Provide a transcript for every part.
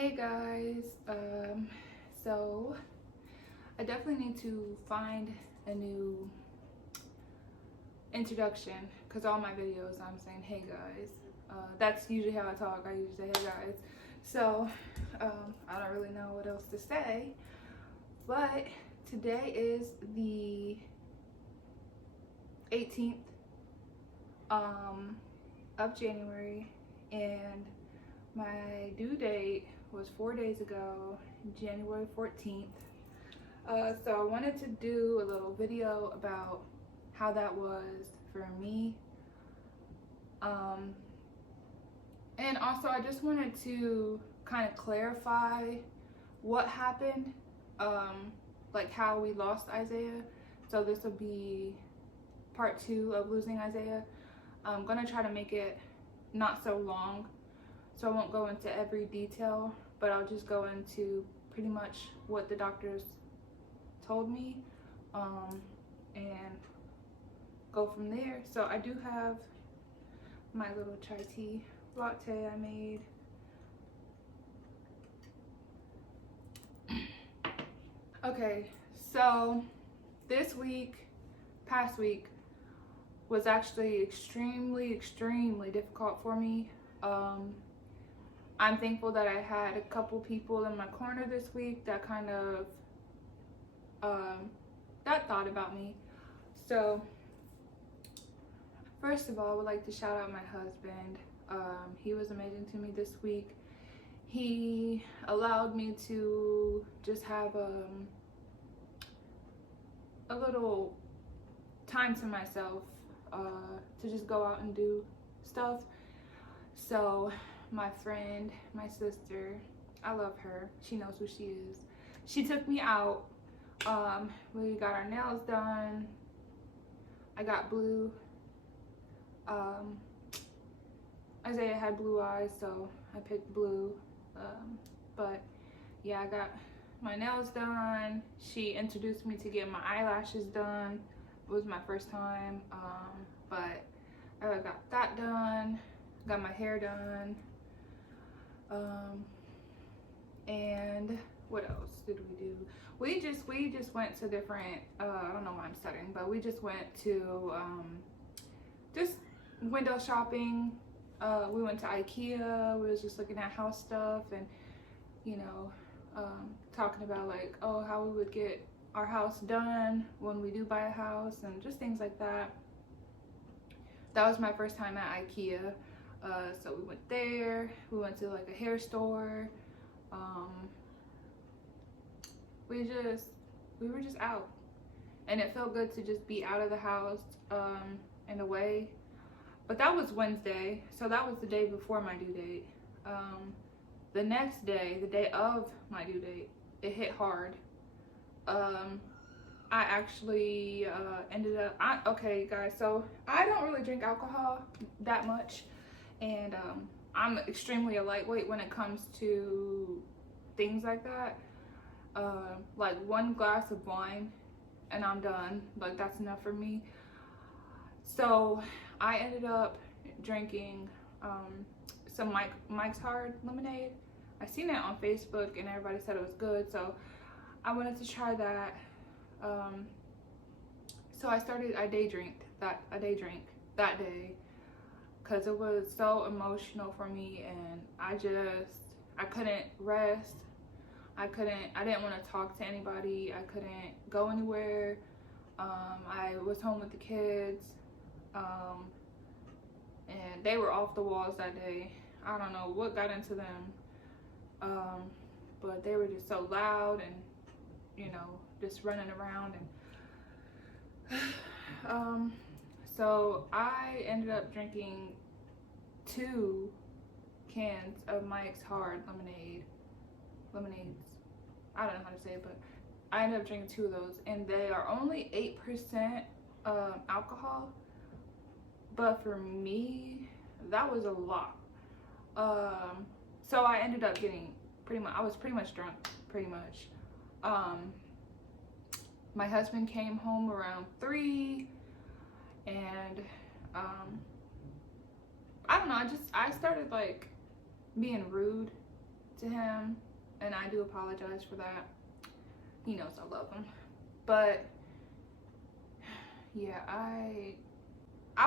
Hey guys, so I definitely need to find a new introduction because all my videos I'm saying hey guys. That's usually how I talk. I usually say hey guys. So I don't really know what else to say, but today is the 18th of January, and my due date was 4 days ago, January 14th. So I wanted to do a little video about how that was for me. And also I just wanted to kind of clarify what happened, like how we lost Isaiah. So this will be part 2 of losing Isaiah. I'm gonna try to make it not so long, so I won't go into every detail, but I'll just go into pretty much what the doctors told me, and go from there. So I do have my little chai tea latte I made. Okay, so this week, past week, was actually extremely difficult for me. I'm thankful that I had a couple people in my corner this week that kind of that thought about me. So first of all, I would like to shout out my husband. He was amazing to me this week. He allowed me to just have a little time to myself, to just go out and do stuff. So my friend, my sister, I love her, she knows who she is, she took me out. We got our nails done. I got blue. Isaiah had blue eyes, so I picked blue. But yeah, I got my nails done. She introduced me to get my eyelashes done. It was my first time, but I got that done. Got my hair done. And what else did we do? We just went to different, I don't know why I'm stuttering, but we just went to just window shopping. We went to IKEA. We was just looking at house stuff and, you know, talking about like, oh, how we would get our house done when we do buy a house and just things like that. That was my first time at IKEA. So we went there. We went to like a hair store. We were just out, and it felt good to just be out of the house, and away. But that was Wednesday, so that was the day before my due date. The next day, the day of my due date, it hit hard. I actually ended up, okay guys, so I don't really drink alcohol that much, and I'm extremely a lightweight when it comes to things like that. Like 1 glass of wine and I'm done. Like, that's enough for me. So I ended up drinking some Mike's Hard lemonade. I seen it on Facebook and everybody said it was good, so I wanted to try that. So I day drank that day because it was so emotional for me, and I couldn't rest. I didn't want to talk to anybody. I couldn't go anywhere. I was home with the kids, and they were off the walls that day. I don't know what got into them, but they were just so loud and, you know, just running around. And so I ended up drinking 2 cans of Mike's Hard lemonades. I don't know how to say it, but I ended up drinking 2 of those, and they are only 8% alcohol. But for me, that was a lot. So I ended up getting I was pretty much drunk, pretty much. My husband came home around 3, and I don't know, I started like being rude to him, and I do apologize for that. He knows I love him. But yeah, I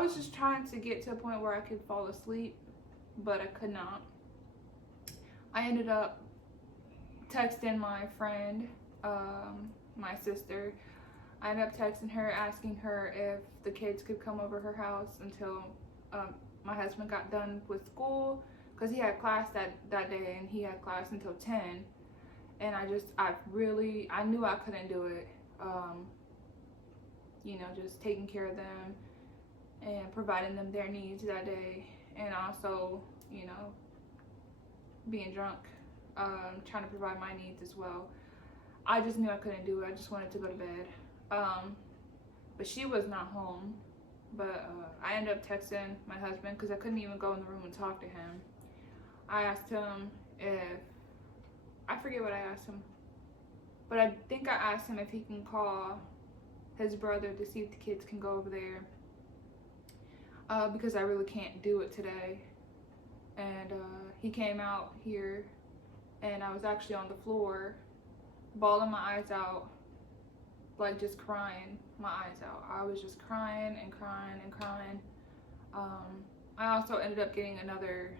was just trying to get to a point where I could fall asleep, but I could not. I ended up texting my friend, my sister. I ended up texting her, asking her if the kids could come over her house until my husband got done with school, because he had class that day, and he had class until 10. And I knew I couldn't do it. You know, just taking care of them and providing them their needs that day, and also, you know, being drunk, trying to provide my needs as well. I just knew I couldn't do it. I just wanted to go to bed. But she was not home. But I ended up texting my husband, because I couldn't even go in the room and talk to him. I asked him I forget what I asked him, but I think I asked him if he can call his brother to see if the kids can go over there, because I really can't do it today. And he came out here, and I was actually on the floor bawling my eyes out, like just crying my eyes out. I was just crying and crying and crying. I also ended up getting another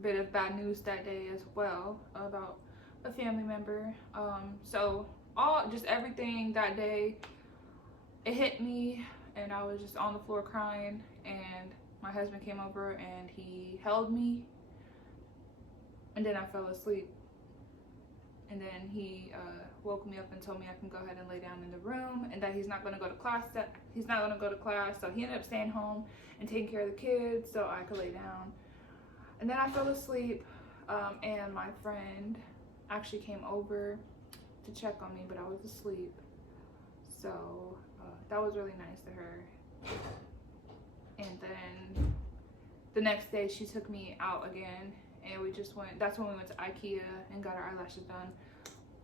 bit of bad news that day as well, about a family member. So just everything that day, it hit me, and I was just on the floor crying, and my husband came over and he held me, and then I fell asleep. And then he woke me up and told me I can go ahead and lay down in the room, and that he's not going to go to class. So he ended up staying home and taking care of the kids so I could lay down. And then I fell asleep, and my friend actually came over to check on me, but I was asleep. So that was really nice to her. And then the next day she took me out again, and we just went, that's when we went to IKEA and got our eyelashes done.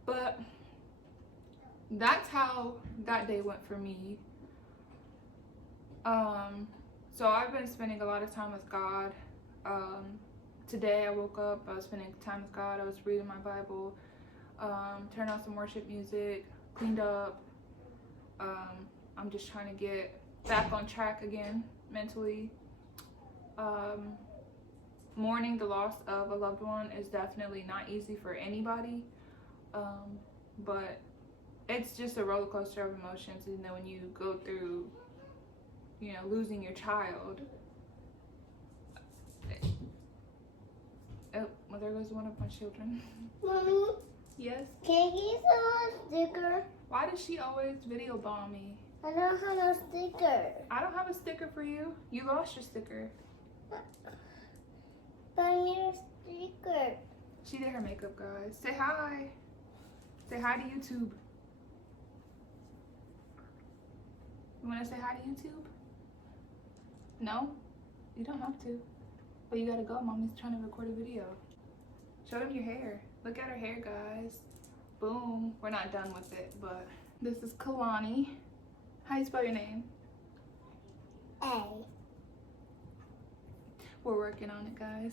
But that's how that day went for me. So I've been spending a lot of time with God. Today I woke up, I was spending time with God. I was reading my Bible, turned on some worship music, cleaned up. I'm just trying to get back on track again mentally. Mourning the loss of a loved one is definitely not easy for anybody, but it's just a roller coaster of emotions. You know, when you go through, you know, losing your child. Oh, well, there goes one of my children. Mommy? Yes? Can you sell a sticker? Why does she always video bomb me? I don't have no sticker. I don't have a sticker for you. You lost your sticker. Buy me a sticker. She did her makeup, guys. Say hi. Say hi to YouTube. You want to say hi to YouTube? No? You don't have to. But you gotta go. Mommy's trying to record a video. Show them your hair. Look at her hair, guys. Boom. We're not done with it, but this is Kalani. How do you spell your name? A. We're working on it, guys.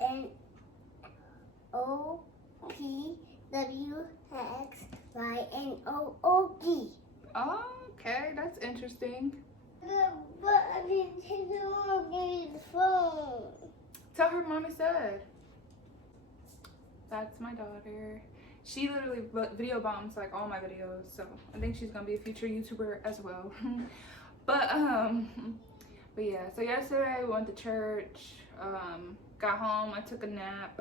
N-O-P-W-X-Y-N-O-O-P. Okay, that's interesting. But I didn't take the one the phone. Tell her Mommy said. That's my daughter. She literally video bombs like all my videos, so I think she's gonna be a future YouTuber as well. but yeah, so yesterday we went to church, got home, I took a nap,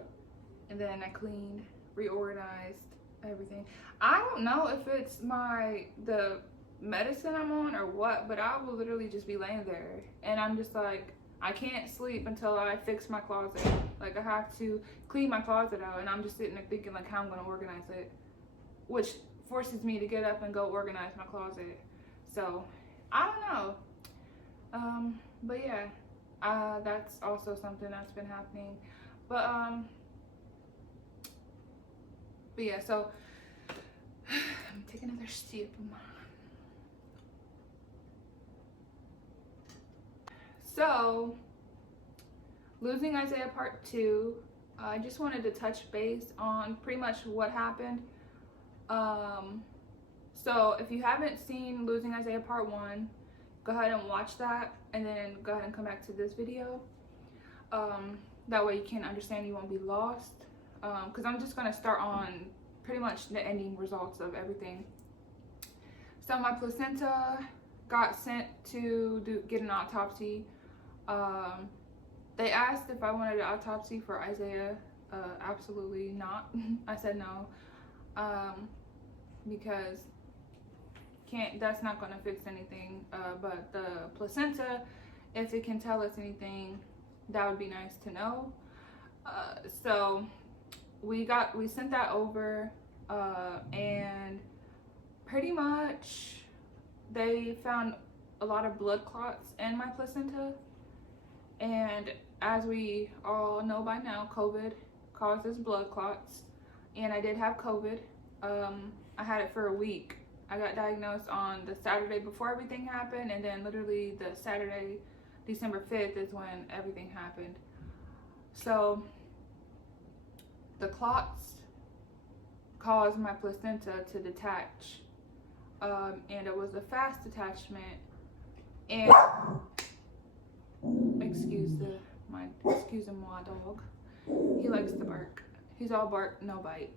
and then I cleaned, reorganized everything. I don't know if it's the medicine I'm on or what, but I will literally just be laying there and I'm just like, I can't sleep until I fix my closet. Like, I have to clean my closet out, and I'm just sitting there thinking like how I'm gonna organize it, which forces me to get up and go organize my closet. So I don't know, but yeah, that's also something that's been happening. But yeah, so let me take another sip of mine. So, losing Isaiah part 2, I just wanted to touch base on pretty much what happened. So if you haven't seen Losing Isaiah Part 1, go ahead and watch that, and then go ahead and come back to this video. That way you can understand, you won't be lost. Because I'm just going to start on pretty much the ending results of everything. So my placenta got sent to get an autopsy. They asked if I wanted an autopsy for Isaiah. Absolutely not. I said no, because that's not going to fix anything. But the placenta, if it can tell us anything, that would be nice to know. So we sent that over, and pretty much they found a lot of blood clots in my placenta. And as we all know by now, COVID causes blood clots, and I did have COVID. I had it for a week. I got diagnosed on the Saturday before everything happened, and then literally the Saturday, December 5th, is when everything happened. So the clots caused my placenta to detach, and it was a fast detachment. And excuse my dog. He likes to bark. He's all bark, no bite.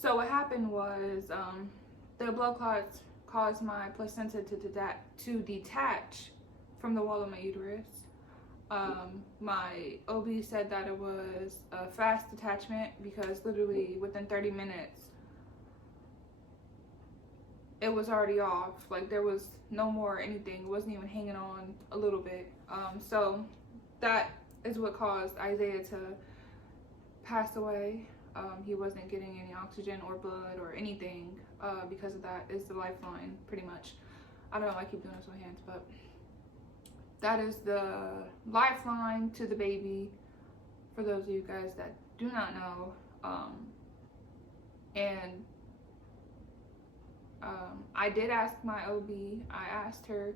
So what happened was, the blood clots caused my placenta to detach from the wall of my uterus. My OB said that it was a fast detachment because literally within 30 minutes it was already off. Like, there was no more anything. It wasn't even hanging on a little bit. So that is what caused Isaiah to pass away. He wasn't getting any oxygen or blood or anything because of that. It's the lifeline, pretty much. I don't know why I keep doing this with hands, but that is the lifeline to the baby, for those of you guys that do not know. I did ask my OB, I asked her,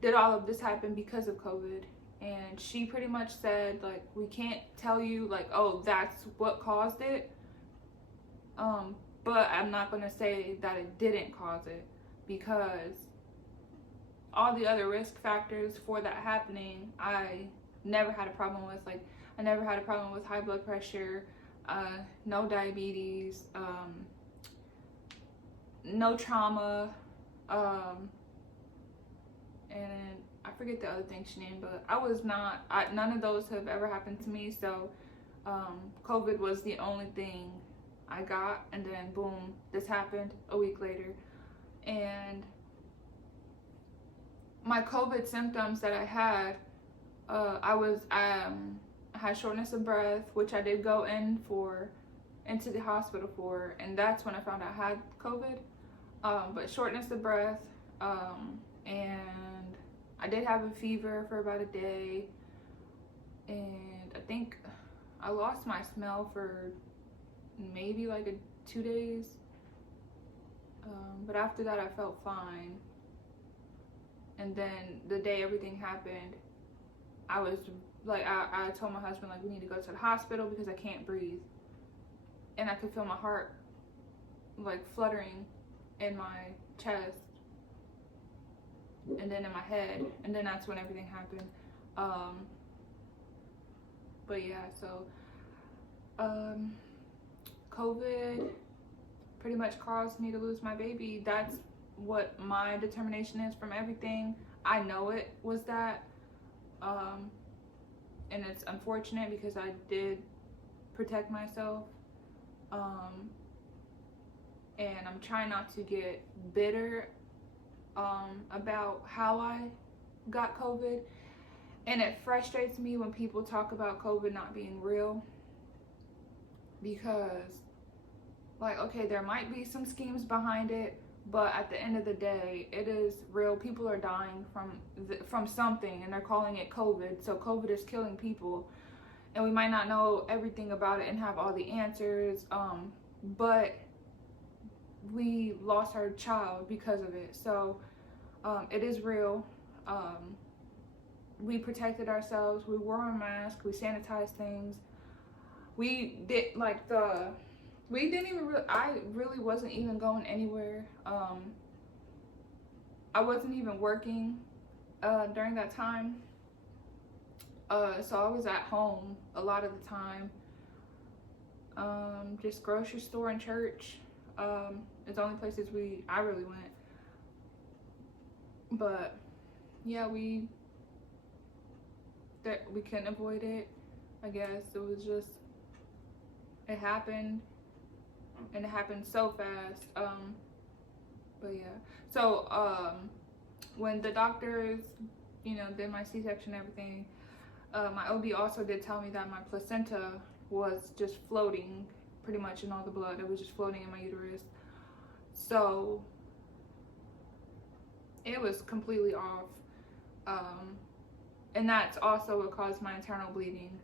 did all of this happen because of COVID? And she pretty much said, like, we can't tell you, like, oh, that's what caused it. But I'm not going to say that it didn't cause it, because all the other risk factors for that happening, I never had a problem with. Like, I never had a problem with high blood pressure, no diabetes, no trauma, and I forget the other thing she named, but none of those have ever happened to me. So COVID was the only thing I got, and then boom, this happened a week later. And my COVID symptoms that I had, I had shortness of breath, which I did go into the hospital for, and that's when I found out I had COVID. But shortness of breath, and I did have a fever for about a day, and I think I lost my smell for maybe like 2 days. But after that I felt fine. And then the day everything happened, I was like, I told my husband, like, we need to go to the hospital because I can't breathe. And I could feel my heart like fluttering in my chest and then in my head, and then that's when everything happened. But yeah, so COVID pretty much caused me to lose my baby. That's what my determination is from everything. I know it was that, and it's unfortunate because I did protect myself, and I'm trying not to get bitter about how I got COVID. And it frustrates me when people talk about COVID not being real, because, like, okay, there might be some schemes behind it, but at the end of the day, it is real. People are dying from something, and they're calling it COVID. So COVID is killing people, and we might not know everything about it and have all the answers, but we lost our child because of it. So it is real. we protected ourselves. We wore a mask. We sanitized things. We did like we didn't even I really wasn't even going anywhere. I wasn't even working during that time. So I was at home a lot of the time. Just grocery store and church. It's the only places I really went. But yeah, we couldn't avoid it. I guess it was just, it happened, and it happened so fast. But yeah, so when the doctors, did my C-section and everything, my OB also did tell me that my placenta was just floating pretty much in all the blood. It was just floating in my uterus. So it was completely off. And that's also what caused my internal bleeding,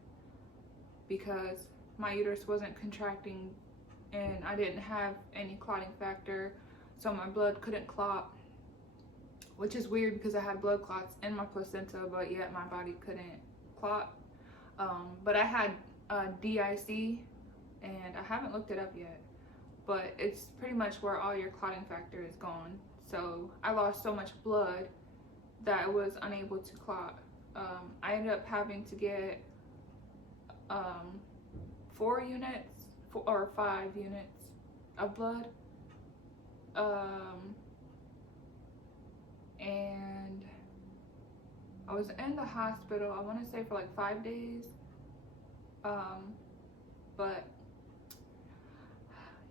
because my uterus wasn't contracting and I didn't have any clotting factor, so my blood couldn't clot, which is weird because I had blood clots in my placenta, but yet my body couldn't clot. But I had DIC, and I haven't looked it up yet, but it's pretty much where all your clotting factor is gone. So I lost so much blood that I was unable to clot. I ended up having to get 4 units or 5 units of blood. And I was in the hospital, I want to say for like 5 days. But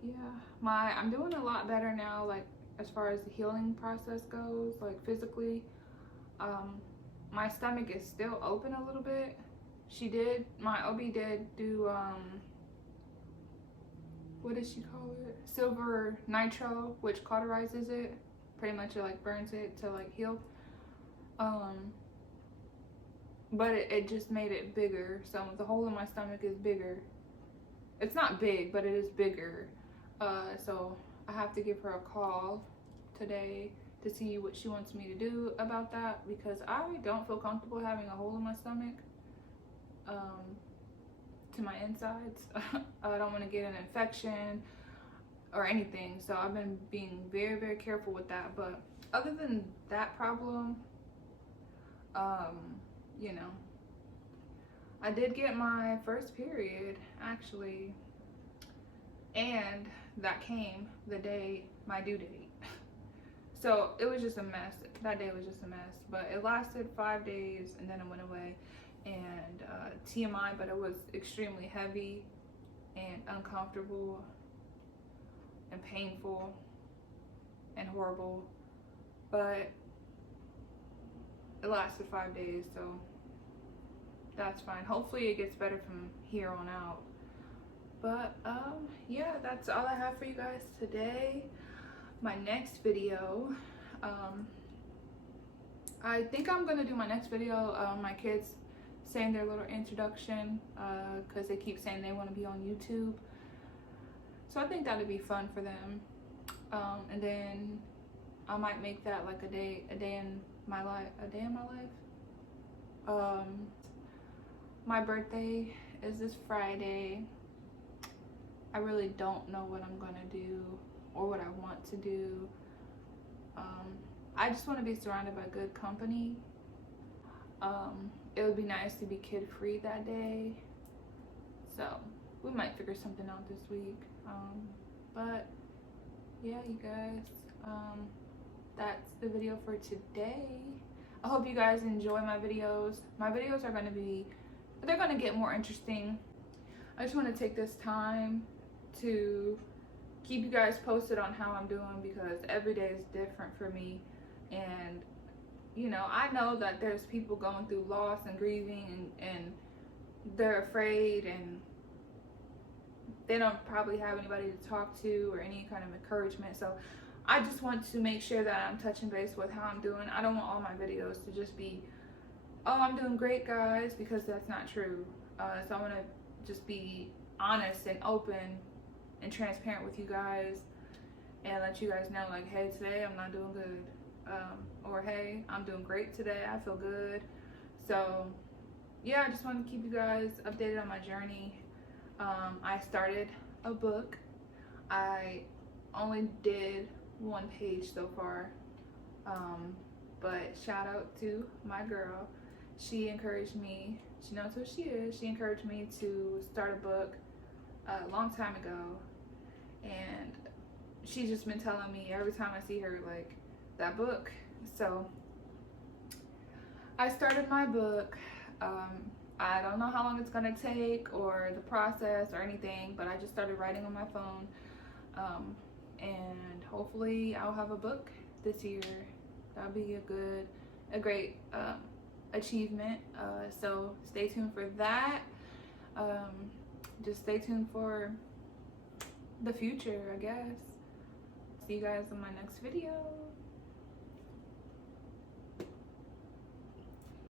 yeah, I'm doing a lot better now, like as far as the healing process goes, like physically. My stomach is still open a little bit. My OB did do, what does she call it? Silver nitro, which cauterizes it. Pretty much it like burns it to like heal. But it just made it bigger. So the hole in my stomach is bigger. It's not big, but it is bigger. So I have to give her a call today to see what she wants me to do about that, because I don't feel comfortable having a hole in my stomach to my insides. I don't want to get an infection or anything, so I've been being very, very careful with that. But other than that problem, I did get my first period actually, and that came the day my due date. So it was just a mess. That day was just a mess, but it lasted 5 days and then it went away. And TMI, but it was extremely heavy and uncomfortable and painful and horrible, but it lasted 5 days, so that's fine. Hopefully it gets better from here on out. But yeah, that's all I have for you guys today. My next video, I think I'm gonna do my next video, my kids saying their little introduction, because they keep saying they want to be on YouTube, so I think that would be fun for them. And then I might make that like a day in my life. My birthday is this Friday. I really don't know what I'm gonna do or what I want to do. I just want to be surrounded by good company. It would be nice to be kid-free that day, so we might figure something out this week. But yeah, you guys, that's the video for today. I hope you guys enjoy my videos. My videos are they're going to get more interesting. I just want to take this time to keep you guys posted on how I'm doing, because every day is different for me. And I know that there's people going through loss and grieving, and they're afraid, and they don't probably have anybody to talk to or any kind of encouragement. So I just want to make sure that I'm touching base with how I'm doing. I don't want all my videos to just be, oh, I'm doing great, guys, because that's not true. So I want to just be honest and open and transparent with you guys, and let you guys know, like, hey, today I'm not doing good, or hey, I'm doing great today, I feel good. So yeah, I just wanted to keep you guys updated on my journey. I started a book. I only did one page so far, but shout out to my girl. She encouraged me. She knows who she is. She encouraged me to start a book a long time ago, and she's just been telling me every time I see her, like, that book. So I started my book. I don't know how long it's gonna take or the process or anything, but I just started writing on my phone, and hopefully I'll have a book this year. That'll be a great achievement. So stay tuned for that. Just stay tuned for the future, I guess. See you guys in my next video.